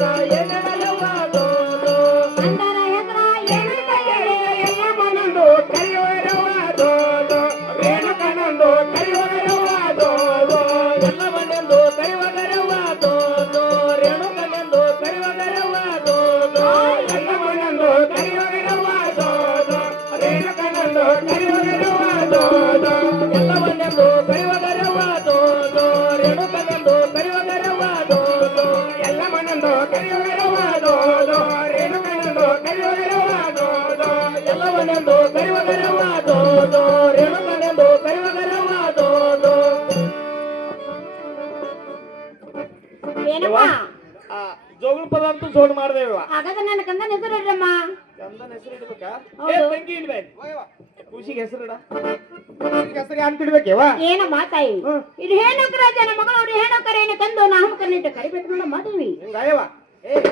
Yeah. కనుగలో కరివగరవాదో Renu కనుగలో కరివగరవాదో ఎల్లవనందో కరివగరవాదో Renu కనందో కరివగరవాదో ఏనుమా ಜೋಗುಳ ಪದ ಅಂತೂ ಜೋಡ್ ಮಾಡ್ದೇವ ಹಾಗಾದ್ರೆ ನನ್ನ ಕಂದನ ಹೆಸರು ಇಡ್ರಮ್ಮ. ಚಂದನ ಹೆಸರು ಇಡ್ಬೇಕಾ. ಏ ತಂಗಿ ಇಡ್ಬೇಕು. ಖುಷಿಗೆ ಹೆಸರು ಇಡ. ಖುಷಿಗೆ ಹೆಸರು ಅಂತ ಇಡ್ಬೇಕೇವ ಏನಮ್ಮ ತಾಯಿ. ಇದು ಹೇಣೋಕರ ಜನ ಮಗಳು ಅವ್ರು ಹೇಣೋಕರೇನು ತಂದು ನಾಮಕರಣಿಟ್ಟು ಕರಿಬೇಕು ನೋಡಮ್ಮ ದೇವಿ ಹಿಂಗಾಯವ ಏ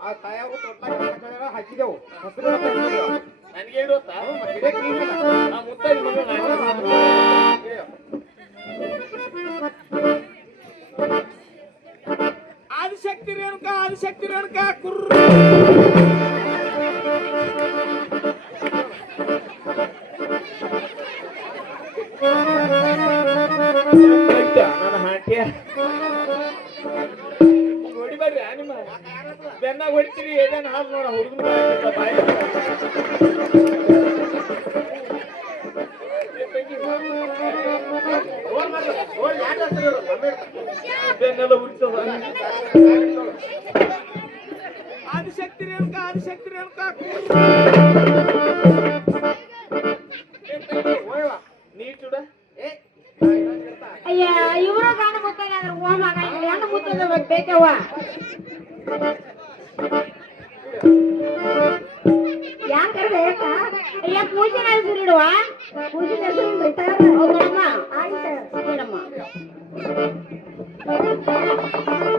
ಆ ತಾಯಾವು ತೊಟ್ಲಾಗ ಹಾಕಿದೆವು ಹೆಸರು ನನಗೆ ಇಡುತ್ತಾ ಮುತ್ತೈದ ಮಗಳು ನಾನು. ಆದಿಶಕ್ತಿ ರೇಣುಕ ಆದಿಶಕ್ತಿ ರೇಣುಕ ಕುರ್ರ. ಹೊಡಿಬೇಡ್ರಿ ನಿಮ್ಮ ಬೆನ್ನಾಗ ಹೊಡಿತೀರಿ ಏನೇನು ಹಾಲು ನೋಡ ಬಾಯಿ ಬೆನ್ನೆಲ್ಲ ಉರಿತದ ಆದಿಶಕ್ತಿ ರೇಣುಕ ಆದಿಶಕ್ತಿ ರೇಣುಕ. ನೀಟುಡ ಅಯ್ಯ, ಇವರು ಗಂಡು ಮುತ್ತನೆ ಅದ್ರ ಓಮ್ ಆಗಂಗಿಲ್ಲ ಹೆಣ್ಣು ಬೇಕವ್ವ. ಯಾಕೆ ಪೂಜೆ ಇಡುವ. ಪೂಜೆ Thank you.